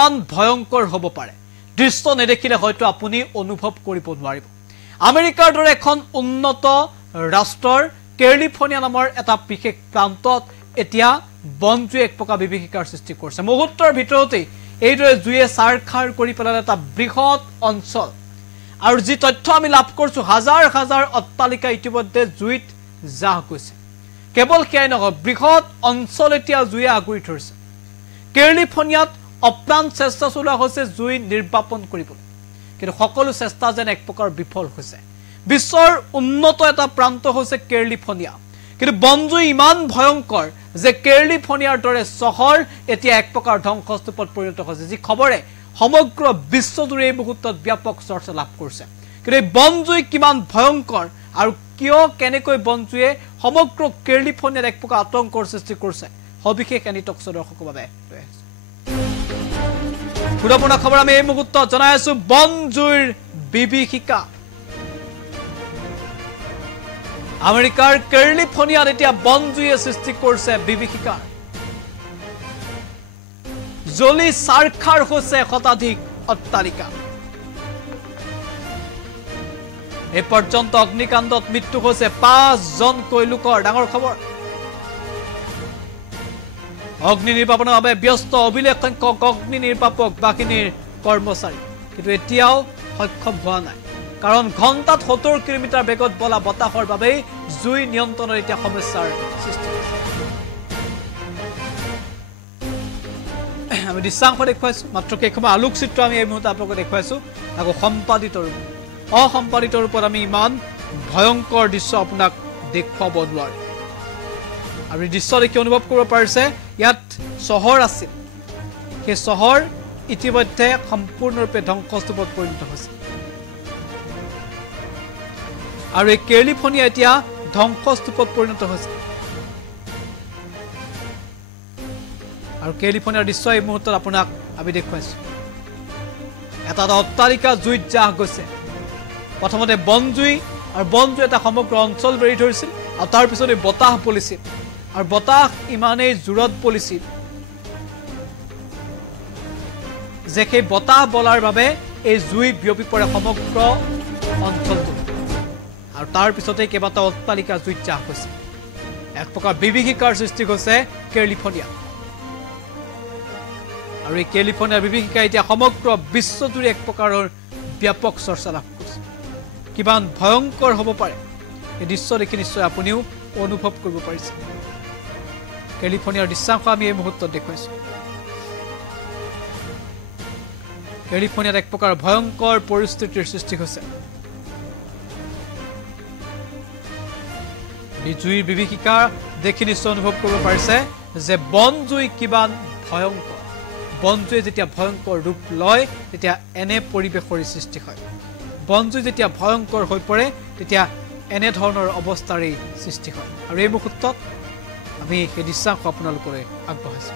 ভয়ংকৰ হ'ব পাৰে দৃশ্য নেদেখিলে হয়তো আপুনি অনুভৱ কৰিব নোৱাৰিব আমেৰিকাৰ দৰে এখন উন্নত ৰাষ্ট্ৰৰ কেলিফৰ্নিয়া নামৰ এটা বিশেষ প্ৰান্তত এতিয়া বনজুয়ে এক প্ৰকাৰ বিভীষিকাৰ সৃষ্টি কৰিছে মুহূৰ্তৰ ভিতৰতে এইদৰে জুয়ে সাৰখাৰ কৰি পেলালে এটা বৃহৎ অঞ্চল আৰু যি তথ্য আমি লাভ কৰিছো হাজাৰ হাজাৰ অট্টালিকা ইতিমধ্যে জুইত জাহ গৈছে কেৱল সেয়াই নহয় বৃহৎ অঞ্চল এতিয়া জুয়ে আগুৰি ধৰিছে কেলিফৰ্নিয়াত অপ্ৰাণ চেষ্টা চলোৱা হৈছে জুই নিৰ্বাপন কৰিবলৈ কিন্তু সকলো চেষ্টা যেন এক প্ৰকাৰ বিফল হৈছে বিশ্বৰ উন্নত এটা প্ৰান্ত হৈছে কেলিফৰ্নিয়া কিন্তু বনজুই ইমান ভয়ংকৰ যে কেলিফৰ্নিয়াৰ দৰে চহৰ এতিয়া এক প্ৰকাৰ ধ্বংসস্তূপত পৰিণত হৈছে যি খবৰে সমগ্ৰ বিশ্বজুৰি এই মুহূৰ্তত ব্যাপক চৰ্চা লাভ কৰিছে কিন্তু এই বনজুই কিমান ভয়ংকৰ আৰু কিয় কেনেকৈ বনজুয়ে সমগ্ৰ কেলিফৰ্নিয়াত এক প্ৰকাৰ আতংকৰ সৃষ্টি কৰিছে সবিশেষ এনি টকছ দৰ্শকৰ বাবে লৈ আহিছো গুৰুত্বপূৰ্ণ খবৰ আমি এই মুহূৰ্তত জনাই আছো বনজুইৰ বিভীষিকা আমেৰিকাৰ কেলিফৰ্নিয়াত এতিয়া বনজুয়ে সৃষ্টি কৰিছে বিভীষিকা জ্বলি সাৰখাৰ হৈছে শতাধিক অট্টালিকা এই পৰ্যন্ত অগ্নিকাণ্ডত মৃত্যু হৈছে 5 জনকৈ লোকৰ ডাঙৰ খবৰ অগ্নি নিৰ্বাপনৰ বাবে ব্যস্ত অভিলেখ সংখ্যক অগ্নি নিৰ্বাপক বাহিনীৰ কৰ্মচাৰী কিন্তু এতিয়াও সক্ষম হোৱা নাই কাৰণ ঘণ্টাত 70 কিলোমিটাৰ বেগত বলা বতাহৰ বাবে জুই নিয়ন্ত্ৰণৰ এতিয়া সমস্যাৰ সৃষ্টি হৈছে আমি দৃশ্যাংশ দেখুৱাইছো মাত্ৰ কেইখনমান আলোকচিত্ৰ আমি এই মুহূৰ্তত আপোনালোকক দেখুৱাইছো আকৌ সম্পাদিত ৰূপ অসম্পাদিত ৰূপত আমি ইমান ভয়ংকৰ দৃশ্য আপোনাক দেখুৱাব নোৱাৰো আৰু এই দৃশ্য দেখি অনুভৱ কৰিব পাৰিছে ইয়াত চহৰ আছিল সেই চহৰ ইতিমধ্যে সম্পূৰ্ণৰূপে ধ্বংসস্তূপত পৰিণত হৈছে আৰু এই কেলিফৰ্নিয়া এতিয়া ধ্বংসস্তূপত পৰিণত হৈছে আৰু কেলিফৰ্নিয়াৰ দৃশ্য এই মুহূৰ্তত আপোনাক আমি দেখুৱাইছো এটা অট্টালিকা জুইত জাহ গৈছে প্ৰথমতে বনজুই আৰু বনজুই এটা সমগ্ৰ অঞ্চল বেৰি ধৰিছিল আৰু তাৰ পিছতে বতাহ বলিছিল আৰু বতাহ ইমানেই জোৰত বলিছিল যে সেই বতাহ বলাৰ বাবে এই জুই বিয়পি পৰে সমগ্ৰ অঞ্চলটো আৰু তাৰ পিছতে কেইবাটাও অট্টালিকা জুইত জাহ গৈছে এক প্ৰকাৰ বিভীষিকাৰ সৃষ্টি হৈছে কেলিফৰ্নিয়া আৰু এই কেলিফৰ্নিয়াৰ বিভীষিকা এতিয়া সমগ্ৰ বিশ্বজুৰি এক প্ৰকাৰৰ ব্যাপক চৰ্চা লাভ কৰিছে কিমান ভয়ংকৰ হ'ব পাৰে এই দৃশ্য দেখি নিশ্চয় আপুনিও অনুভৱ কৰিব পাৰিছে কেলিফৰ্নিয়াৰ দৃশ্যাংশ আমি এই মুহূৰ্তত দেখুৱাইছো কেলিফৰ্নিয়াত এক প্ৰকাৰ ভয়ংকৰ পৰিস্থিতিৰ সৃষ্টি হৈছে এই জুইৰ বিভীষিকা দেখি নিশ্চয় অনুভৱ কৰিব পাৰিছে যে বনজুই কিমান ভয়ংকৰ বনজুই যেতিয়া ভয়ংকৰ ৰূপ লয় তেতিয়া এনে পৰিৱেশৰ সৃষ্টি হয় বনজুই যেতিয়া ভয়ংকৰ হৈ পৰে তেতিয়া এনে ধৰণৰ অৱস্থাৰ সৃষ্টি হয় আৰু এই মুহূৰ্তত আমি এই দৃশ্যাংশ আপোনালোকলৈ আগবঢ়াইছো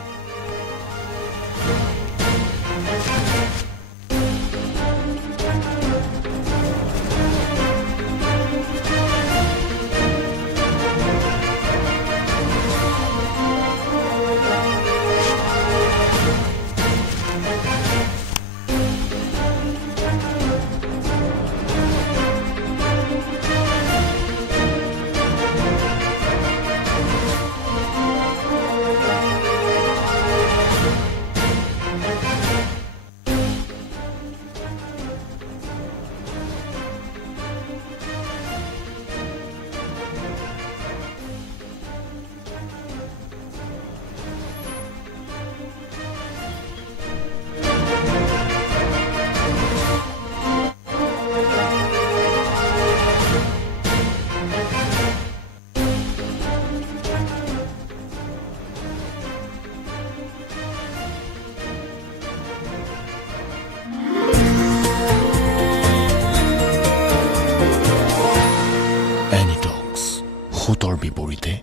Anitox, Hutor Biborite,